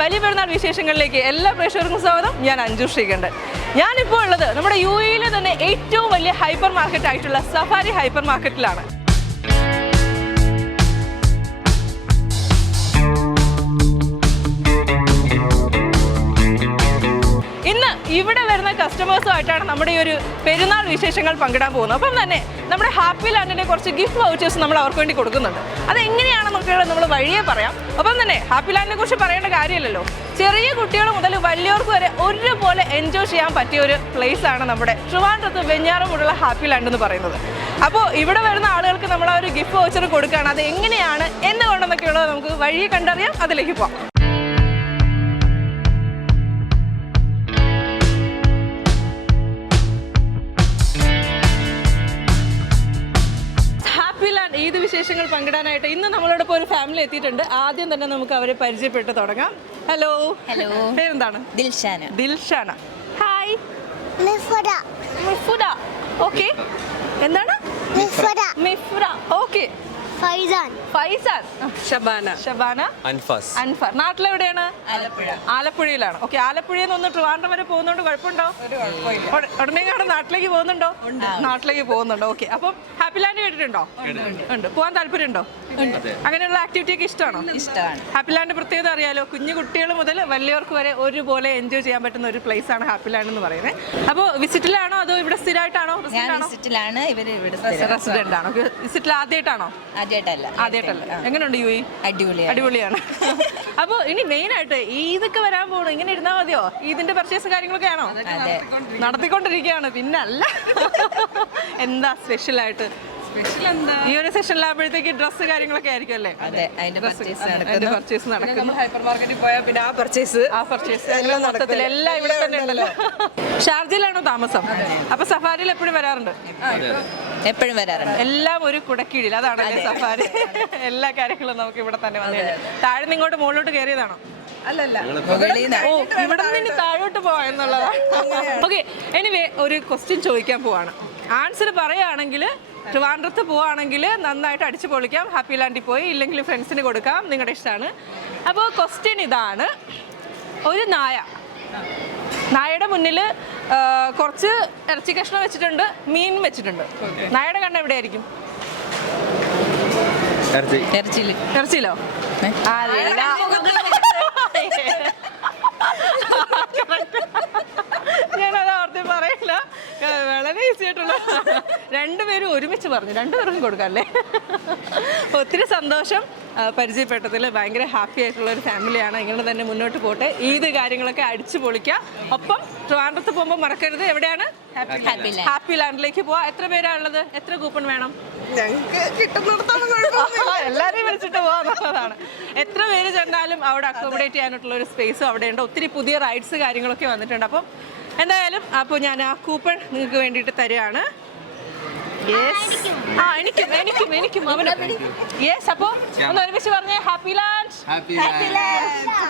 വലിയ പെരുന്നാൾ വിശേഷങ്ങളിലേക്ക് എല്ലാ പ്രേക്ഷകർക്കും സ്വാഗതം. ഞാൻ അഞ്ജു ശ്രീകണ്ഠൻ. ഞാനിപ്പോൾ ഉള്ളത് നമ്മുടെ UAE തന്നെ ഏറ്റവും വലിയ ഹൈപ്പർ മാർക്കറ്റ് ആയിട്ടുള്ള സഫാരി ഹൈപ്പർ മാർക്കറ്റിലാണ്. ഇന്ന് ഇവിടെ വരുന്ന കസ്റ്റമേഴ്സുമായിട്ടാണ് നമ്മുടെ ഈ ഒരു പെരുന്നാൾ വിശേഷങ്ങൾ പങ്കിടാൻ പോകുന്നത്. അപ്പം തന്നെ നമ്മുടെ ഹാപ്പി ലാൻഡിൻ്റെ കുറച്ച് ഗിഫ്റ്റ് വൗച്ചേഴ്സ് നമ്മൾ അവർക്ക് വേണ്ടി കൊടുക്കുന്നുണ്ട്. അതെങ്ങനെയാണെന്നൊക്കെ നമ്മൾ വഴിയെ പറയാം. ഒപ്പം തന്നെ ഹാപ്പി ലാൻഡിനെ കുറിച്ച് പറയേണ്ട കാര്യമില്ലല്ലോ, ചെറിയ കുട്ടികൾ മുതൽ വലിയവർക്ക് വരെ ഒരുപോലെ എൻജോയ് ചെയ്യാൻ പറ്റിയ ഒരു പ്ലേസ് ആണ് നമ്മുടെ ട്രിവാൻഡ്രത്ത് വെഞ്ഞാറമൂടുള്ള ഹാപ്പി ലാൻഡ് എന്ന് പറയുന്നത്. അപ്പോൾ ഇവിടെ വരുന്ന ആളുകൾക്ക് നമ്മൾ ആ ഒരു ഗിഫ്റ്റ് വൗച്ചർ കൊടുക്കുകയാണ്. അത് എങ്ങനെയാണ് എന്തുകൊണ്ടെന്നൊക്കെയുള്ളത് നമുക്ക് വഴിയെ കണ്ടറിയാം. അതിലേക്ക് പോകാം. ഈദ് വിശേഷങ്ങൾ പങ്കിടാനായിട്ട് ഇന്ന് നമ്മളോടൊപ്പം ഒരു ഫാമിലി എത്തിയിട്ടുണ്ട്. ആദ്യം തന്നെ നമുക്ക് അവരെ പരിചയപ്പെട്ട് തുടങ്ങാം. ഹലോ. ഹലോ. പേരെന്താണ്? ദിൽഷാന. ദിൽഷാന. ഹായ്. മിഫ്ര. മിഫ്ര. ഓക്കെ. എന്താണ്? മിഫ്ര. മിഫ്ര. ഓക്കെ. ഫൈസാൻ. ഫൈസാൻ. ഷബാന. ഷബാന. അൻഫാസ്. അൻഫർ. നാട്ടിലെവിടെയാണ്? ആലപ്പുഴ. ആലപ്പുഴയിലാണ്. ഓക്കെ. ആലപ്പുഴയിൽ നിന്ന് ട്രിവാൻഡ്രം വരെ പോകുന്നോണ്ട് കുഴപ്പമുണ്ടോ? ഉടനെങ്ങാണ്ട് നാട്ടിലേക്ക് പോകുന്നുണ്ടോ? നാട്ടിലേക്ക് പോകുന്നുണ്ടോ? ഓക്കെ. അപ്പം ഹാപ്പി ലാൻഡ് കേട്ടിട്ടുണ്ടോ? ഉണ്ട്. പോകാൻ താല്പര്യമുണ്ടോ? അങ്ങനെയുള്ള ആക്ടിവിറ്റി ഒക്കെ ഇഷ്ടമാണോ? ഇഷ്ടമാണ്. ഹാപ്പി ലാൻഡ് പ്രത്യേകത അറിയാലോ, കുഞ്ഞു കുട്ടികൾ മുതൽ വലിയവർക്ക് വരെ ഒരുപോലെ എൻജോയ് ചെയ്യാൻ പറ്റുന്ന ഒരു പ്ലേസ് ആണ് ഹാപ്പി ലാൻഡ് എന്ന് പറയുന്നത്. അപ്പോൾ വിസിറ്റിലാണോ അതോ ഇവിടെ സ്ഥിരമായിട്ടാണോ? ഞാൻ വിസിറ്റിലാണ്, ഇവര് ഇവിടെ റെസിഡന്റ് ആണോ? വിസിറ്റിൽ ആദ്യമായിട്ടാണോ? ആദ്യമായിട്ടല്ല. എങ്ങനെയുണ്ട് UAE? അടിപൊളിയാണ്. അപ്പോൾ ഇനി മെയിൻ ആയിട്ട് ഈദൊക്കെ വരാൻ പോകണം, ഇങ്ങനെ ഇരുന്നാൽ മതിയോ? ഈദിന്റെ പർച്ചേസ് കാര്യങ്ങളൊക്കെ ആണോ? നടത്തിക്കൊണ്ടിരിക്കുകയാണ്. പിന്നെ അല്ല, എന്താ സ്പെഷ്യൽ ആയിട്ട് ഈ ഒരു സെഷനിലാകുമ്പോഴത്തേക്ക് ഡ്രസ്സ് കാര്യങ്ങളൊക്കെ ആയിരിക്കും അല്ലേ? പർച്ചേസ് നടക്കുന്നു. ഹൈപ്പർ മാർക്കറ്റിൽ പോയാൽ പിന്നെ ആ പർച്ചേസ് മൊത്തത്തിൽ എല്ലാം ഇവിടെ തന്നെ ഉണ്ടല്ലോ. ഷാർജയിലാണോ താമസം? അപ്പൊ സഫാരിയിൽ എപ്പോഴും വരാറുണ്ട്? എപ്പോഴും വരാറുണ്ട്. എല്ലാം ഒരു കുടക്കീഴിൽ, അതാണല്ലേ സഫാരി. എല്ലാ കാര്യങ്ങളും നമുക്ക് ഇവിടെ തന്നെ വന്നു. താഴെ നിന്ന് ഇങ്ങോട്ട് മുകളിലോട്ട് കയറിയതാണോ? അല്ലല്ല, ഓ, ഇവിടെ നിന്ന് താഴോട്ട് പോവാ എന്നുള്ളതാ. ഓക്കെ. എനിവേ ഒരു ക്വസ്റ്റ്യൻ ചോദിക്കാൻ പോവാണ്. ആൻസർ പറയുകയാണെങ്കിൽ ട്രിവാൻഡ്രത്ത് പോവുകയാണെങ്കിൽ നന്നായിട്ട് അടിച്ചു പൊളിക്കാം, ഹാപ്പി ലാൻഡിൽ പോയി. ഇല്ലെങ്കിൽ ഫ്രണ്ട്സിന് കൊടുക്കാം, നിങ്ങളുടെ ഇഷ്ടമാണ്. അപ്പോൾ ക്വസ്റ്റ്യൻ ഇതാണ്. ഒരു നായയുടെ മുന്നിൽ കുറച്ച് ഇറച്ചി കഷ്ണം വെച്ചിട്ടുണ്ട്, മീൻ വെച്ചിട്ടുണ്ട്. നായയുടെ കണ്ണ് എവിടെയായിരിക്കും? ഇറച്ചിയിലോ? അല്ല. ഞാനത് ആവർത്തി പറയില്ല, വളരെ ഈസി ആയിട്ടുള്ള. രണ്ടുപേരും ഒരുമിച്ച് പറഞ്ഞു, രണ്ടുപേർക്കും കൊടുക്കാം അല്ലേ? ഒത്തിരി സന്തോഷം പരിചയപ്പെട്ടതിൽ. ഭയങ്കര ഹാപ്പി ആയിട്ടുള്ള ഒരു ഫാമിലിയാണ്. ഇങ്ങനെ തന്നെ മുന്നോട്ട് പോട്ടെ. ഈദ് കാര്യങ്ങളൊക്കെ അടിച്ചു പൊളിക്കുക. ഒപ്പം ട്രിവാൻഡ്രത്ത് പോകുമ്പോൾ മറക്കരുത്, എവിടെയാണ്? ഹാപ്പി ലാൻഡിലേക്ക് പോവാ. എത്ര പേരാണുള്ളത്? എത്ര കൂപ്പൺ വേണം? ഞങ്ങൾക്ക് കിട്ടുന്നിടത്തോളം എല്ലാവരെയും വിളിച്ചിട്ട് പോകാന്നുള്ളതാണ്. എത്ര പേര് ചെന്നാലും അവിടെ അക്കോമഡേറ്റ് ചെയ്യാനായിട്ടുള്ള ഒരു സ്പേസും അവിടെയുണ്ട്. ഒത്തിരി പുതിയ റൈഡ്സ് കാര്യങ്ങളൊക്കെ വന്നിട്ടുണ്ട്. അപ്പം എന്തായാലും അപ്പോൾ ഞാൻ ആ കൂപ്പൺ നിങ്ങൾക്ക് വേണ്ടിയിട്ട് തരികയാണ്. എനിക്കും അവന്. യെസ്. അപ്പോൾ ഒന്ന് ഒരുമിച്ച് പറഞ്ഞേ, ഹാപ്പി ലാൻഡ്.